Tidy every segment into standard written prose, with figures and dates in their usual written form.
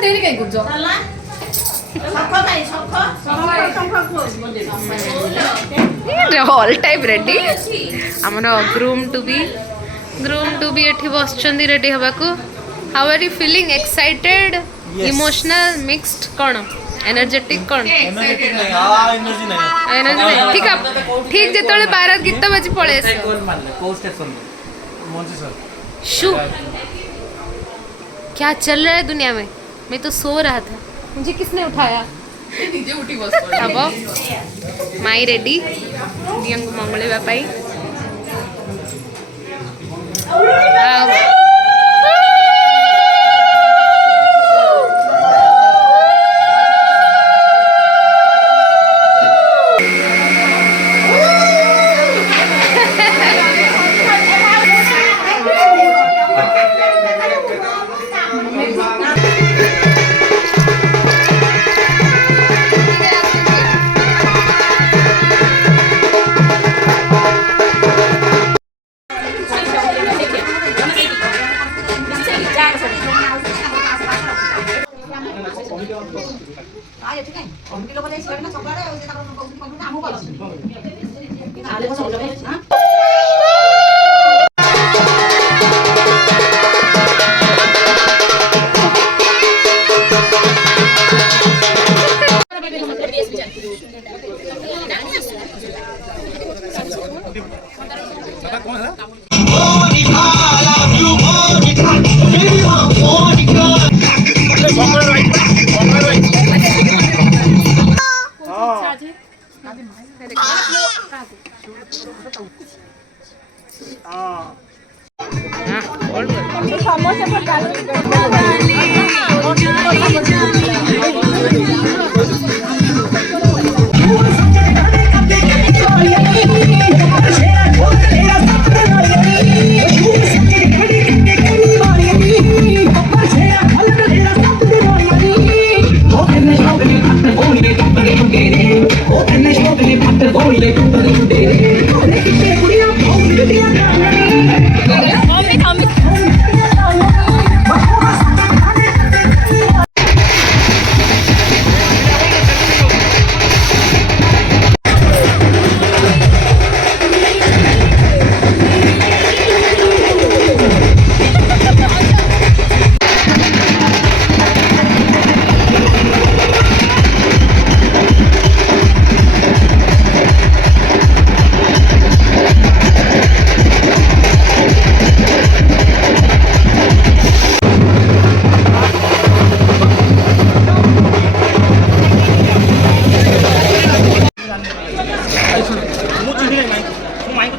डेरी कहीं कुछ all type ready आमर ग्रूम टू बी एठी बसचंदी रेडी हबा को how are you feeling excited emotional mixed कौन एनर्जेटिक कौन एनर्जी नहीं ठीक जिते बारात गीत बाजी पड़े शू क्या चल रहा है दुनिया में। मैं तो सो रहा था मुझे किसने उठाया नीचे उठी बस अब माई रेडी दियंग मंगले बापाई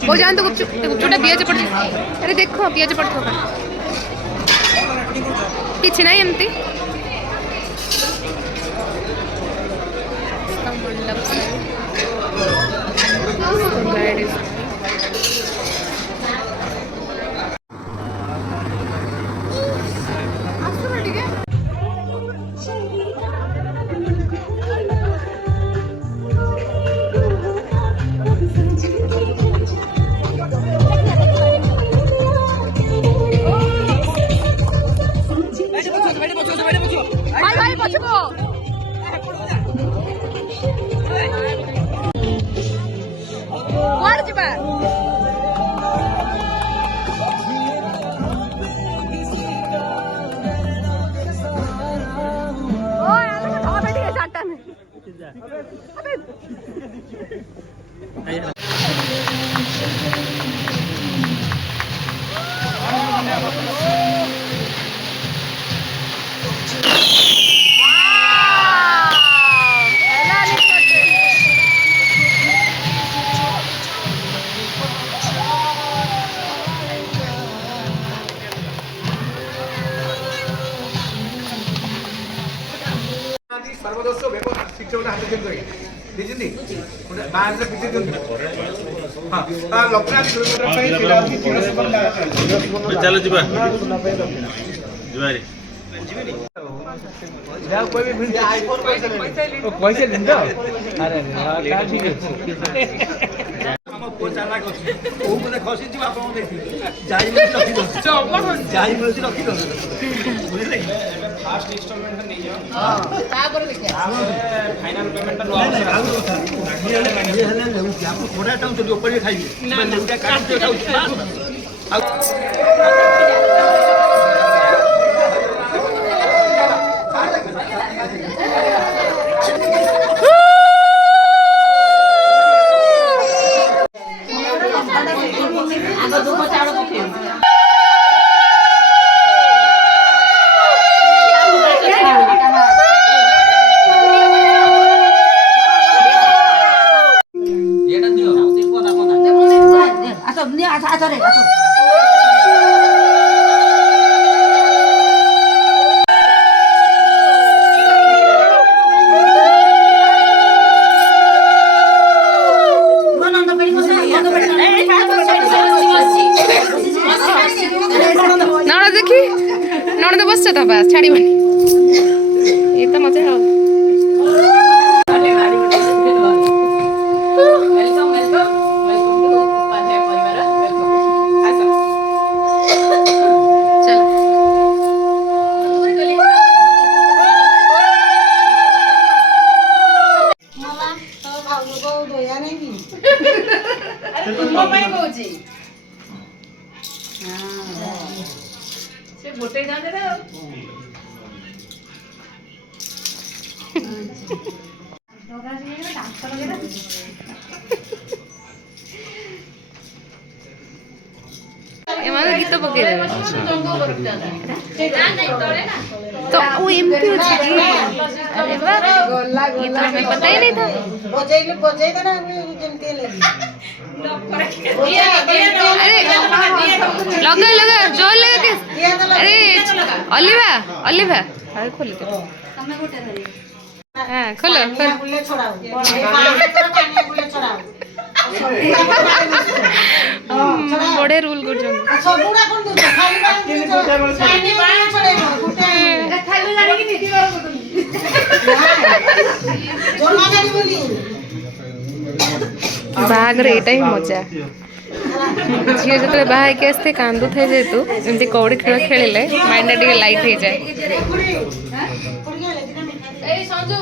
हो जान तो गुपचुपटा पियाज पड़ अरे देखो पियाज पड़ किसी ना एमती सर्वदोष वेको शिक्षक हाथ दिन करी दिजिंदी बाहर से पीछे दिन हां ता लपना किलोमीटर पे सीधा की किलो सुबह चलो जीवा जुवारी जा कोई भी भिड़ आईफोन पैसे लिंदा अरे का ठीक है हम फोन चला को ओ मने खसी जीवा आपन देखि जाई में रखी दो जाई में रखी दो बुझले फास्ट इंस्टॉलमेंट नहीं जाओ ତାପରେ ଦେଖିବା फाइनल पेमेंट नो अवसर आपको थोड़ा टाइम तो ऊपर खाइए नणद देखी नणद बस तो बस छाड़बनी ये तो मजा हो गोटे जाने एमाने गीत पके देबे तो वो एमपी अछि की अरे वाह ये तो हमें पता ही नहीं था बजे ना जेमती ले अरे लगा लगा जोर लगा के अरे अलिभा अलिभा अरे खोल दे हां खोलो खोल बुले छोड़ाओ पानी बुले छोड़ाओ बड़े रूल कर जो सबुडा कोन दो खाली पानी छोड़े गुटे खाली जाने की नीति करो जोना गाड़ी बोली बाघ रे एटा ही मजा झील जो बाहर के आसते कांदू थे जेतु एमती कौड़ी खेल खेलिले माइंड टिके लाइट हो जाए ए संजू